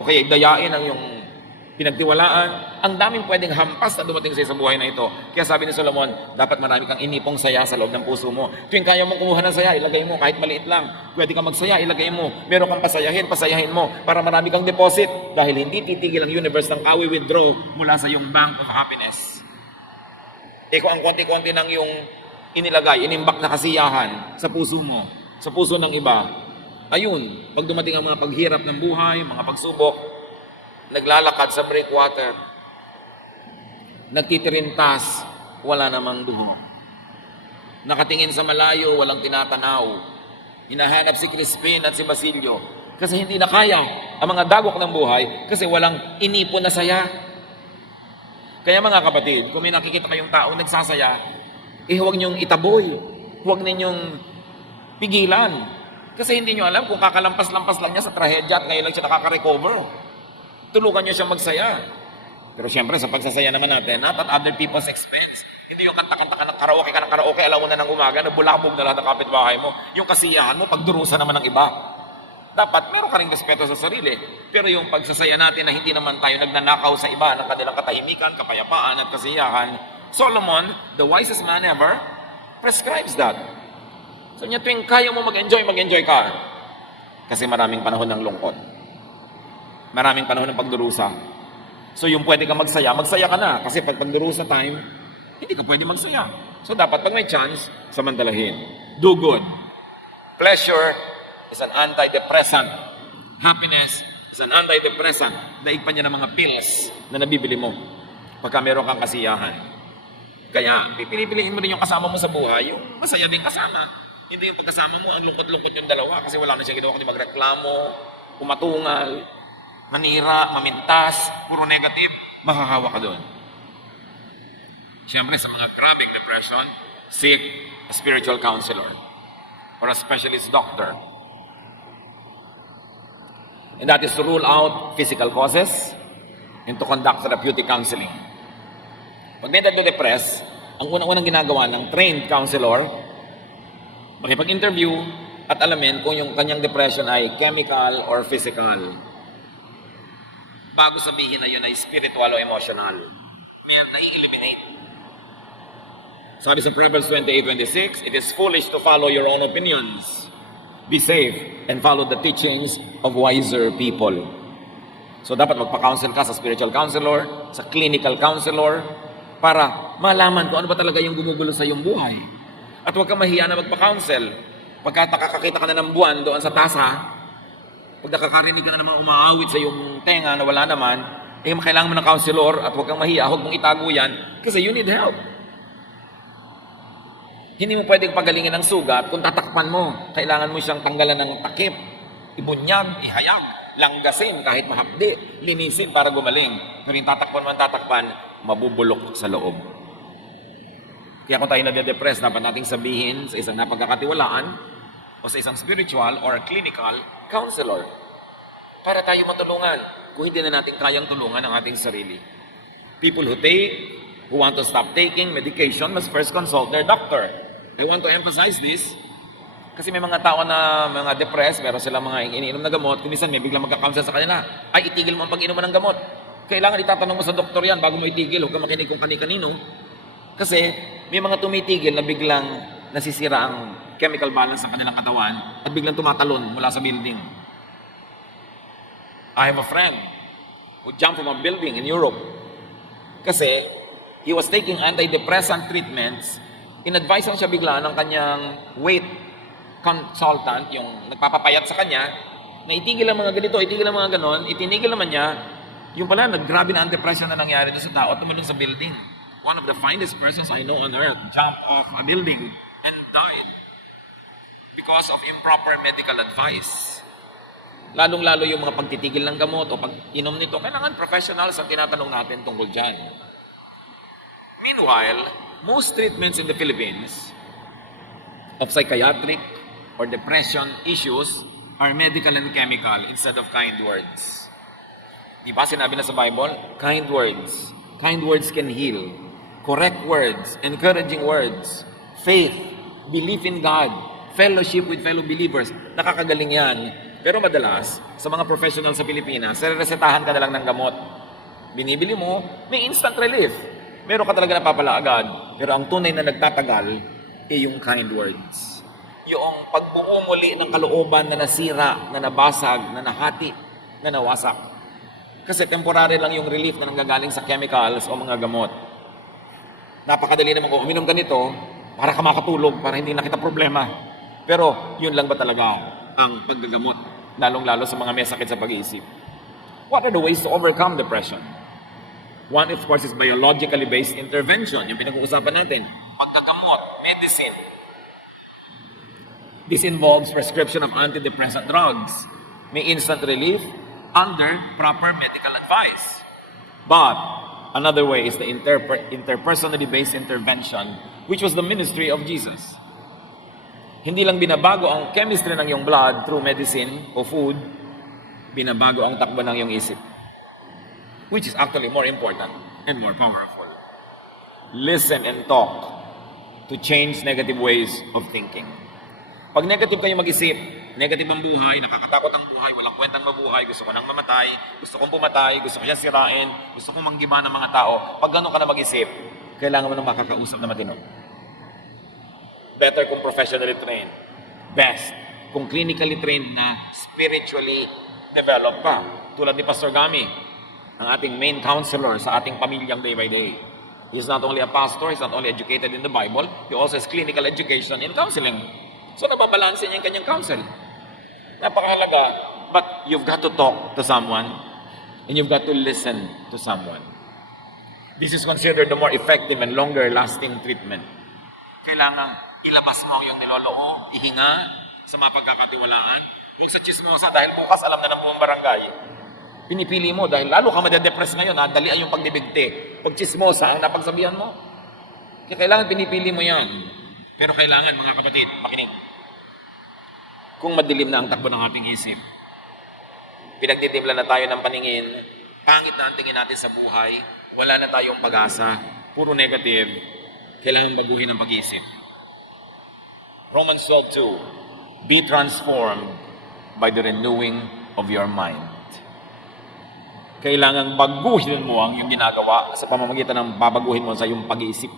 o kaya dayain ang iyong pinagtiwalaan. Ang daming pwedeng hampas na dumating sa buhay na ito. Kaya sabi ni Solomon, dapat marami kang inipong saya sa loob ng puso mo. Tuwing kaya mong kumuha ng saya, ilagay mo kahit maliit lang. Pwede kang magsaya, ilagay mo. Meron kang pasayahin mo para marami kang deposit. Dahil hindi titigil ang universe ng kawi-withdraw mula sa iyong bank of happiness. Kung ang konti-konti ng iyong inilagay, inimbak na kasiyahan sa puso mo, sa puso ng iba, ayun, pag dumating ang mga paghirap ng buhay, mga pagsubok, naglalakad sa breakwater, nagtitirintas, wala namang duho. Nakatingin sa malayo, walang tinatanaw. Hinahanap si Crispin at si Basilio kasi hindi na kaya ang mga dagok ng buhay kasi walang inipon na saya. Kaya mga kapatid, kung may nakikita kayong tao nagsasaya, huwag niyong itaboy. Huwag ninyong pigilan. Kasi hindi nyo alam kung kakalampas-lampas lang niya sa trahedya at ngayon lang siya nakaka-recover. Tulungan niyo siya magsaya. Pero siyempre, sa pagsasaya naman natin, not at other people's expense. Hindi yung kanta-kanta ka ng karaoke, alam mo na ng umaga, nabulabog na lahat ng kapitbahay mo. Yung kasiyahan mo, pagdurusa naman ng iba. Dapat, meron ka rin respeto sa sarili. Pero yung pagsasaya natin na hindi naman tayo nagnanakaw sa iba ng kanilang katahimikan, kapayapaan at kasiyahan, Solomon, the wisest man ever, prescribes that. So niya tuwing kaya mo mag-enjoy ka. Kasi maraming panahon ng lungkot. Maraming panahon ng pagdurusa. So yung pwede ka magsaya ka na. Kasi pag pagdurusa time, hindi ka pwede magsaya. So dapat pag may chance, samantalahin. Do good. Pleasure is an antidepressant. Happiness is an antidepressant. Daig pa niya ng mga pills na nabibili mo pagka meron kang kasiyahan. Kaya, pipiliin mo rin yung kasama mo sa buhay, yung masaya din kasama. Hindi yung pagkasama mo, ang lungkot-lungkot yung dalawa kasi wala na siyang ginawa kundi magreklamo, kumatungal, manira, mamintas, puro negative, mahahawa ka doon. Siyempre, sa mga chronic depression, seek a spiritual counselor or a specialist doctor. And that is to rule out physical causes and to conduct therapeutic counseling. Pag depressed, ang unang-unang ginagawa ng trained counselor, makipag-interview at alamin kung yung kanyang depression ay chemical or physical. Bago sabihin na yun ay spiritual o emotional. Kaya na-eliminate. Sabi sa Proverbs 28:26, it is foolish to follow your own opinions. Be safe and follow the teachings of wiser people. So dapat magpa-counsel ka sa spiritual counselor, sa clinical counselor, para malaman kung ano ba talaga yung gumugulo sa iyong buhay. At huwag kang mahiya na magpa-counsel. Pagka nakakakita ka na ng buwan doon sa tasa, pag nakakarinig ka na naman umaawit sa iyong tenga na wala naman, kailangan mo ng counselor at huwag kang mahiya, huwag mong itago yan kasi you need help. Hindi mo pwedeng pagalingin ng sugat kung tatakpan mo. Kailangan mo siyang tanggalan ng takip, ibunyag, ihayag, langgasin kahit mahapdi, linisin para gumaling. Pero yung tatakpan, mabubulok sa loob. Kaya kung tayo nade-depress, dapat nating sabihin sa isang napagkakatiwalaan o sa isang spiritual or clinical counselor para tayo matulungan kung hindi na natin kayang tulungan ang ating sarili. People who want to stop taking medication must first consult their doctor. I want to emphasize this kasi may mga tao na mga depressed, meron silang mga iniinom na gamot, kung minsan may biglang magka-counsel sa kanila, ay itigil mo ang pag-inuman ng gamot. Kailangan itatanong mo sa doktor yan bago mo itigil, huwag ka makinig kung kani-kanino. Kasi may mga tumitigil na biglang nasisira ang chemical balance sa kanilang katawan at biglang tumatalon mula sa building. I have a friend who jumped from a building in Europe kasi he was taking antidepressant treatments. In-advise siya bigla ng kanyang weight consultant, yung nagpapapayat sa kanya, na itigil ang mga ganito, itigil ang mga ganon, itinigil naman niya, yung pala, naggrabe na ang depression na nangyari doon sa tao at tumalon sa building. One of the finest persons I know on earth jumped off a building and died because of improper medical advice. Lalong-lalo yung mga pagtitigil ng gamot o pag-inom nito, kailangan professionals ang tinatanong natin tungkol dyan. Meanwhile, most treatments in the Philippines of psychiatric or depression issues are medical and chemical instead of kind words. Diba sinabi na sa Bible? Kind words. Kind words can heal. Correct words, encouraging words, faith, belief in God, fellowship with fellow believers. Nakakagaling yan. Pero madalas, sa mga professional sa Pilipinas, resetahan ka na lang ng gamot. Binibili mo, may instant relief. Meron ka talaga napapala agad. Pero ang tunay na nagtatagal, yung kind words. Yung pagbuo muli ng kalooban na nasira, na nabasag, na nahati, na nawasak. Kasi temporary lang yung relief na nanggagaling sa chemicals o mga gamot. Napakadali naman kung uminom ka nito para ka makatulog, para hindi na kita problema. Pero yun lang ba talaga ang paggagamot, lalong-lalo sa mga may sakit sa pag-iisip? What are the ways to overcome depression? One, of course, is biologically based intervention. Yung pinag-uusapan natin, paggagamot, medicine. This involves prescription of antidepressant drugs. May instant relief under proper medical advice. But another way is the interpersonally based intervention, which was the ministry of Jesus. Hindi lang binabago ang chemistry ng iyong blood through medicine o food, binabago ang takbo ng iyong isip. Which is actually more important and more powerful. Listen and talk to change negative ways of thinking. Pag negative kayo mag-isip, negative ang buhay, nakakatakot ang buhay, walang kwentang mabuhay, gusto ko nang mamatay, gusto kong pumatay, gusto ko siya sirain, gusto kong manggiba ng mga tao, pag gano'n ka na mag-isip, kailangan mo nang makakausap na matino. Better kung professionally trained. Best kung clinically trained na spiritually developed pa. Tulad ni Pastor Gami, ang ating main counselor sa ating pamilyang day by day. He's not only a pastor, he's not only educated in the Bible, he also has clinical education in counseling. So nababalansin niya yung kanyang counsel. Napakahalaga. But you've got to talk to someone and you've got to listen to someone. This is considered the more effective and longer lasting treatment. Kailangan ilabas mo ang iyong niloloo, ihinga sa mga pagkakatiwalaan. Huwag sa chismosa dahil bukas alam na ng buong barangay. Pinipili mo dahil lalo ka madedepress ngayon, dalian yung pagdibigti. Pag chismosa ang napagsabihan mo. Kaya kailangan pinipili mo yan. Pero kailangan, mga kapatid, makinig. Kung madilim na ang takbo ng ating isip, pinagdidimla na tayo ng paningin, pangit na ang tingin natin sa buhay, wala na tayong pag-asa, puro negative, kailangan baguhin ang pag-iisip. Romans 12:2, be transformed by the renewing of your mind. Kailangan baguhin mo ang iyong ginagawa sa pamamagitan ng babaguhin mo sa iyong pag-iisip.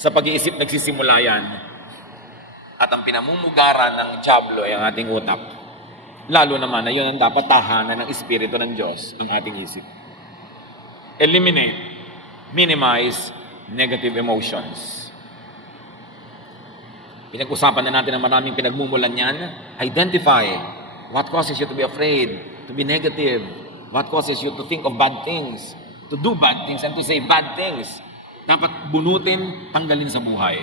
Sa pag-iisip nagsisimula yan. At ang pinamumugaran ng dyablo ay ang ating utak. Lalo naman na yun ang dapat tahanan ng Espiritu ng Diyos, ang ating isip. Eliminate, minimize negative emotions. Pinag-usapan na natin ang maraming pinagmumulan yan. Identify what causes you to be afraid, to be negative, what causes you to think of bad things, to do bad things, and to say bad things. Dapat bunutin, tanggalin sa buhay.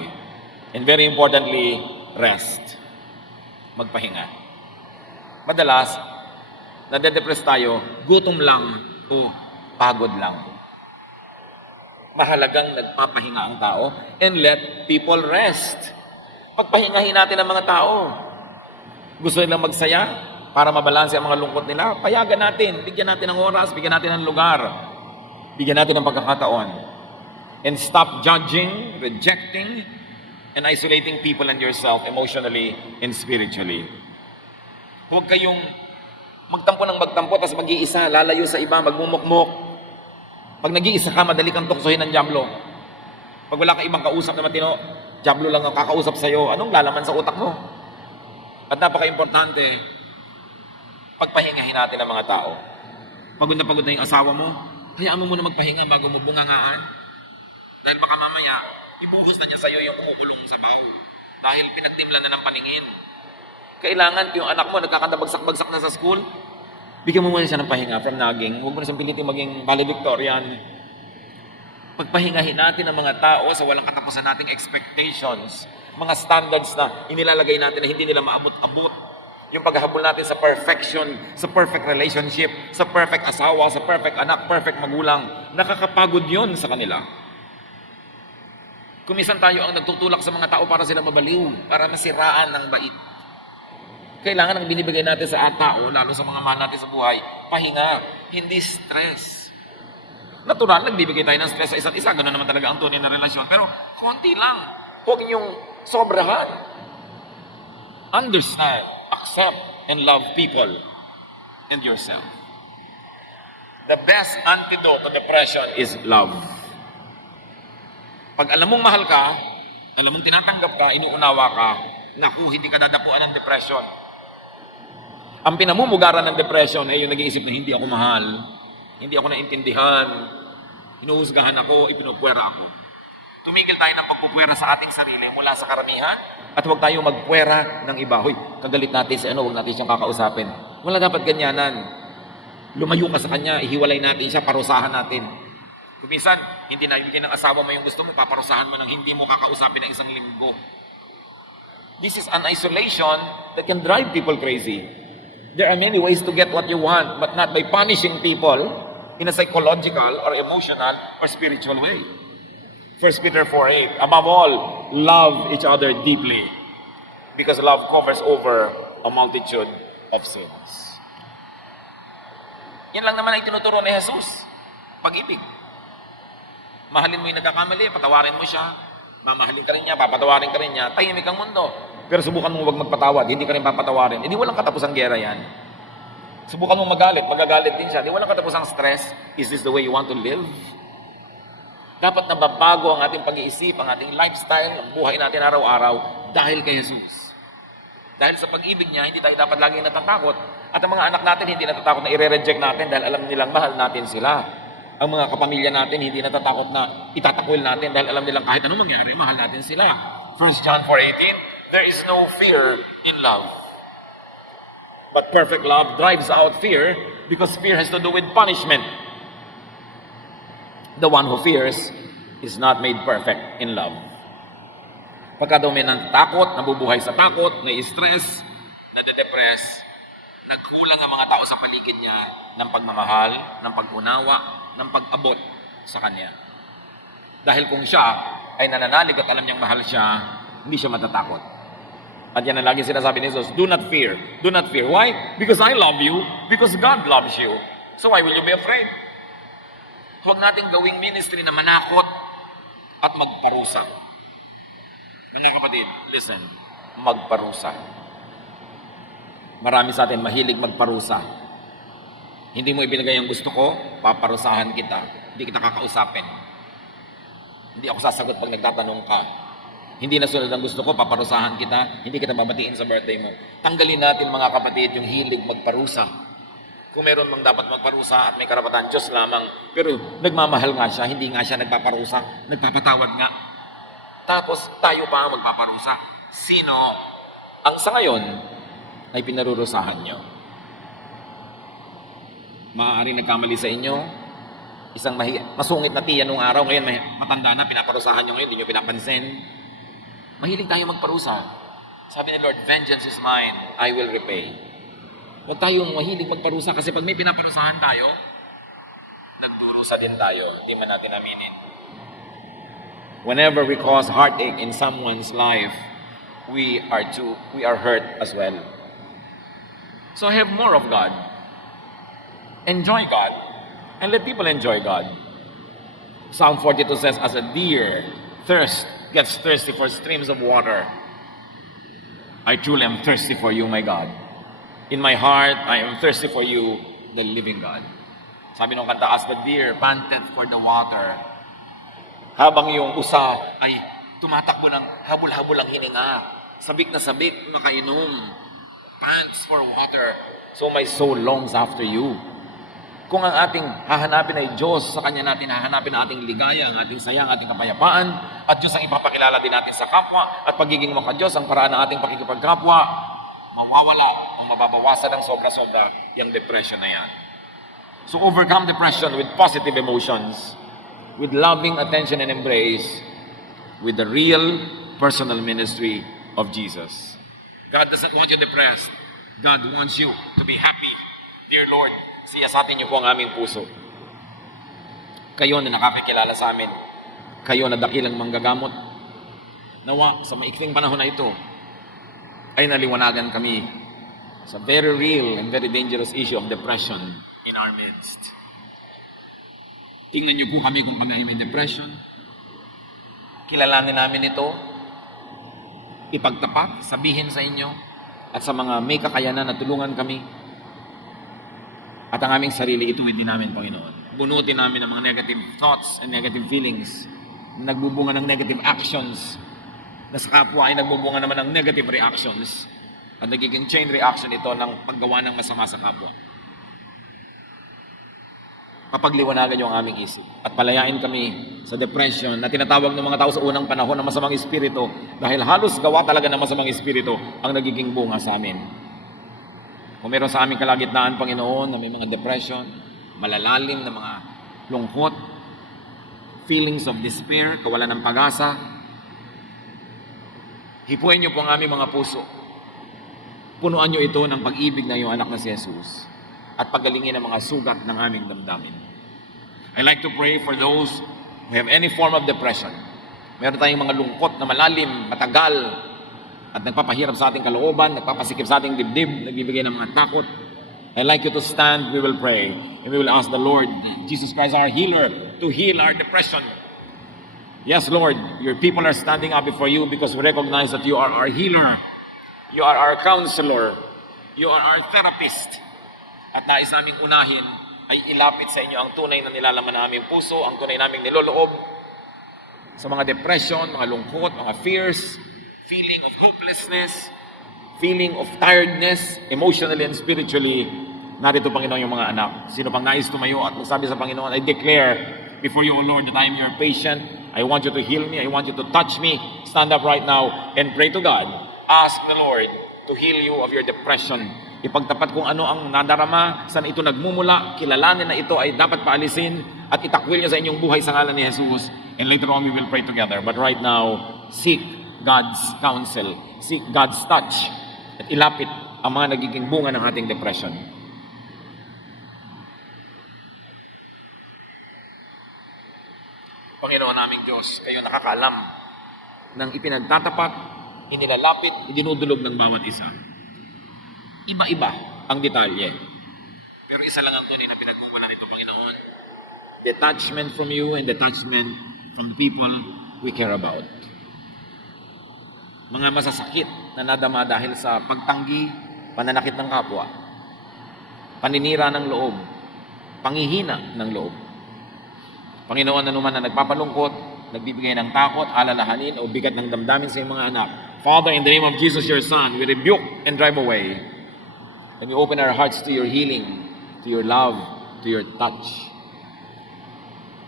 And very importantly, rest. Magpahinga. Madalas, nade-depress tayo, gutom lang o pagod lang. mahalagang nagpapahinga ang tao and let people rest. Pagpahingahin natin ang mga tao. Gusto nilang magsaya para mabalanse ang mga lungkot nila, payagan natin, bigyan natin ng oras, bigyan natin ng lugar, bigyan natin ng pagkakataon. And stop judging, rejecting, and isolating people and yourself emotionally and spiritually. Huwag kayong magtampo ng magtampo, tapos mag-iisa, lalayo sa iba, magmumukmok. Pag nag-iisa ka, madali kang tuksohin ng dyablo. Pag wala kang ibang kausap na matino, dyablo lang ang kakausap sa'yo. Anong lalaman sa utak mo? At napaka-importante, pagpahingahin natin ang mga tao. Pagod na yung asawa mo, hayaan mo muna magpahinga bago mo bungangaan. Dahil baka mamaya, ibuhos na niya sa'yo yung kumukulong sa baho. Dahil pinagdimlan na ng paningin. Kailangan yung anak mo nagkakadabagsak-bagsak na sa school, bigyan mo muna siya ng pahinga from nagging. Huwag mo na siyang pilitin maging valedictorian. Pagpahingahin natin ang mga tao sa walang katapusan nating expectations. Mga standards na inilalagay natin na hindi nila maabot-abot. Yung paghahabol natin sa perfection, sa perfect relationship, sa perfect asawa, sa perfect anak, perfect magulang. Nakakapagod yun sa kanila. Kumisan tayo ang nagtutulak sa mga tao para sila mabaliw, para masiraan ng bait. Kailangan ang binibigay natin sa tao, lalo sa mga mahal natin sa buhay, pahinga, hindi stress. Natural, nagbibigay tayo ng stress sa isa't isa. Ganoon naman talaga ang tunay na relasyon. Pero, konti lang. Huwag niyong sobrahan. Understand, accept, and love people and yourself. The best antidote to depression is love. Pag alam mong mahal ka, alam mong tinatanggap ka, inuunawa ka, naku, hindi ka dadapuan ng depression. Ang pinamumugaran ng depression ay yung nag-iisip na hindi ako mahal, hindi ako naintindihan, hinuhusgahan ako, ipinupwera ako. Tumigil tayo ng pagpupwera sa ating sarili mula sa karamihan at huwag tayo magpwera ng iba. Hoy, kagalit natin si huwag natin siyang kakausapin. Wala dapat ganyanan. Lumayo ka sa kanya, ihiwalay natin siya, parusahan natin. Kung minsan, hindi na ibigay ng asawa mo yung gusto mo, paparusahan mo ng hindi mo kakausapin ng isang linggo. This is an isolation that can drive people crazy. There are many ways to get what you want, but not by punishing people in a psychological or emotional or spiritual way. 1 Peter 4:8, above all, love each other deeply, because love covers over a multitude of sins. Yan lang naman ay tinuturo ni Jesus. Pag-ibig. Mahalin mo yung nagkakamali, patawarin mo siya. Mamahalin ka rin niya, papatawarin ka rin niya. Tahimik ang mundo. Pero subukan mo wag magpatawad, hindi ka rin papatawarin. Hindi walang katapusang gera yan. Subukan mo magalit, magagalit din siya. Hindi walang katapusang stress. Is this the way you want to live? Dapat nababago ang ating pag-iisip, ang ating lifestyle, ang buhay natin araw-araw dahil kay Jesus. Dahil sa pag-ibig niya, hindi tayo dapat laging natatakot. At ang mga anak natin hindi natatakot na i-reject natin dahil alam nilang mahal natin sila. Ang mga kapamilya natin hindi natatakot na itatakwil natin dahil alam nilang kahit anong mangyari, mahal natin sila. 1 John 4:18, there is no fear in love. But perfect love drives out fear because fear has to do with punishment. The one who fears is not made perfect in love. Pagka daw may natatakot, nabubuhay sa takot, na-stress, nade-depress, nagkulang ang mga tao sa paligid niya ng pagmamahal, ng pag-unawa, ng pag-abot sa kanya. Dahil kung siya ay nananalig at alam niyang mahal siya, hindi siya matatakot. At yan ang lagi sinasabi ni Jesus, do not fear. Do not fear. Why? Because I love you. Because God loves you. So why will you be afraid? Huwag nating gawing ministry na manakot at magparusa. Mga kapatid, listen, magparusa. Marami sa atin mahilig magparusa. Hindi mo ibinigay ang gusto ko, paparusahan kita. Hindi kita kakausapin. Hindi ako sasagot pag nagtatanong ka. Hindi nasunod ang gusto ko, paparusahan kita. Hindi kita babatiin sa birthday mo. Tanggalin natin mga kapatid yung hilig magparusa. Kung meron mang dapat magparusa at may karapatan, Diyos lamang. Pero nagmamahal nga siya, hindi nga siya nagpaparusa. Nagpapatawad nga. Tapos tayo pa magpaparusa. Sino ang sa ngayon ay pinarurusahan nyo? Maaaring nagkamali sa inyo, isang masungit na tiyan nung araw, ngayon matanda na, pinaparusahan nyo ngayon, hindi nyo pinapansin. Mahilig tayo magparusa. Sabi ni Lord, vengeance is mine, I will repay. Huwag tayong mahilig magparusa kasi pag may pinaparusahan tayo, nagdurusa din tayo, hindi man natin aminin. Whenever we cause heartache in someone's life, we are hurt as well. So have more of God. Enjoy God. And let people enjoy God. Psalm 42 says, as a deer gets thirsty for streams of water, I truly am thirsty for you, my God. In my heart, I am thirsty for you, the living God. Sabi nung kanta, as the deer panted for the water, habang yung usa ay tumatakbo ng habol-habol ang hininga, sabik na sabik, makainom, pants for water. So my soul longs after you. Kung ang ating hahanapin ay Diyos, sa Kanya natin hahanapin ang ating ligaya, ang ating saya, ang ating kapayapaan, at Diyos ang ipapakilala din natin sa kapwa, at pagiging maka-Diyos ang paraan ng ating pakikipagkapwa, mawawala o mababawasan ng sobra-sobra yung depression na yan. So overcome depression with positive emotions, with loving attention and embrace, with the real personal ministry of Jesus. God doesn't want you depressed. God wants you to be happy. Dear Lord, siyasatin niyo po ang aming puso. Kayo na nakakakilala sa amin. Kayo na dakilang manggagamot. Nawa, sa maikling panahon na ito, ay naliwanagan kami sa very real and very dangerous issue of depression in our midst. Tingnan niyo po kami kung kami ay may depression. Kilalanin namin ito. Ipagtapat, sabihin sa inyo, at sa mga may kakayanan na tulungan kami. At ang aming sarili, ituwid din namin, Panginoon. Bunutin namin ang mga negative thoughts and negative feelings. Nagbubunga ng negative actions. Na sa kapwa ay nagbubunga naman ng negative reactions. At nagiging chain reaction ito ng paggawa ng masama sa kapwa. Papagliwanagan niyo ang aming isip. At palayain kami sa depression na tinatawag ng mga tao sa unang panahon ng masamang espiritu. Dahil halos gawa talaga ng masamang espiritu ang nagiging bunga sa amin. Kung meron sa aming kalagitnaan, Panginoon, na may mga depression, malalalim na mga lungkot, feelings of despair, kawalan ng pag-asa, hipuin niyo po ang aming mga puso. Punuan niyo ito ng pag-ibig ng iyong anak na si Jesus at pagalingin ang mga sugat ng aming damdamin. I like to pray for those who have any form of depression. Meron tayong mga lungkot na malalim, matagal, at nagpapahirap sa ating kalooban, nagpapasikip sa ating dibdib, nagbibigay ng mga takot. I'd like you to stand, we will pray, and we will ask the Lord, Jesus Christ, our healer, to heal our depression. Yes, Lord, your people are standing up before you because we recognize that you are our healer. You are our counselor. You are our therapist. At nais naming unahin ay ilapit sa inyo ang tunay na nilalaman ng aming puso, ang tunay naming niloloob sa mga depression, mga lungkot, mga fears, feeling of hopelessness, feeling of tiredness, emotionally and spiritually. Narito, Panginoon, yung mga anak. Sino pang nais tumayo at magsabi sa Panginoon, I declare before you, O Lord, that I am your patient. I want you to heal me. I want you to touch me. Stand up right now and pray to God. Ask the Lord to heal you of your depression. Ipagtapat kung ano ang nadarama, saan ito nagmumula, kilalanin na ito ay dapat paalisin at itakwil niya sa inyong buhay sa ngalan ni Jesus. And later on, we will pray together. But right now, seek God's counsel, seek God's touch, at ilapit ang mga nagiging bunga ng ating depression. Panginoon naming Diyos, kayo nakakaalam ng ipinagtatapat, inilalapit, idinudulog ng bawat isa. Iba-iba ang detalye. Pero isa lang ang tunay na pinagmumulan nito, Panginoon. Detachment from you and detachment from the people we care about. Mga masasakit na nadama dahil sa pagtanggi, pananakit ng kapwa, paninira ng loob, panghihina ng loob. Panginoon, anuman na nagpapalungkot, nagbibigay ng takot, alalahanin o bigat ng damdamin sa iyong mga anak, Father, in the name of Jesus, your Son, we rebuke and drive away. And we open our hearts to your healing, to your love, to your touch.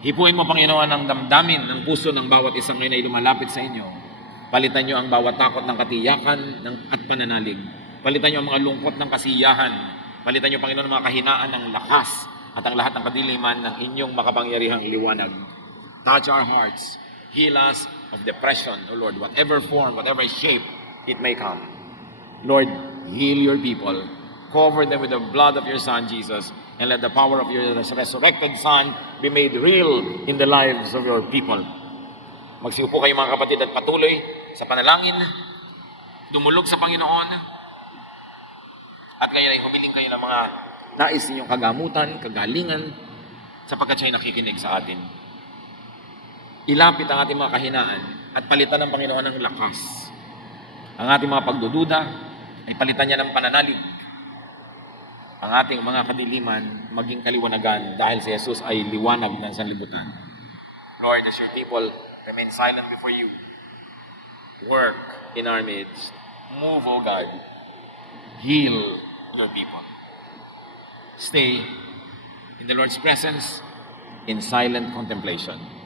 Hipuin mo, Panginoon, ang damdamin ng puso ng bawat isang ngayon ay lumalapit sa inyo. Palitan niyo ang bawat takot ng katiyakan at pananalig. Palitan niyo ang mga lungkot ng kasiyahan. Palitan niyo, Panginoon, ang mga kahinaan ng lakas at ang lahat ng kadiliman ng inyong makapangyarihang liwanag. Touch our hearts. Heal us of depression, O Lord, whatever form, whatever shape it may come. Lord, heal your people. Cover them with the blood of your Son, Jesus, and let the power of your resurrected Son be made real in the lives of your people. Magsiupo kayo mga kapatid at patuloy sa panalangin, dumulog sa Panginoon, at kayo ay humiling kayo ng mga nais ninyong kagamutan, kagalingan, sapagkat siya'y nakikinig sa atin. Ilapit ang ating mga kahinaan at palitan ng Panginoon ng lakas. Ang ating mga pagdududa ay palitan niya ng pananalig. Ang ating mga kadiliman maging kaliwanagan dahil si Jesus ay liwanag ng sanlibutan. Lord, as your people remain silent before you, work in our midst. Move, O God. Heal your people. Stay in the Lord's presence in silent contemplation.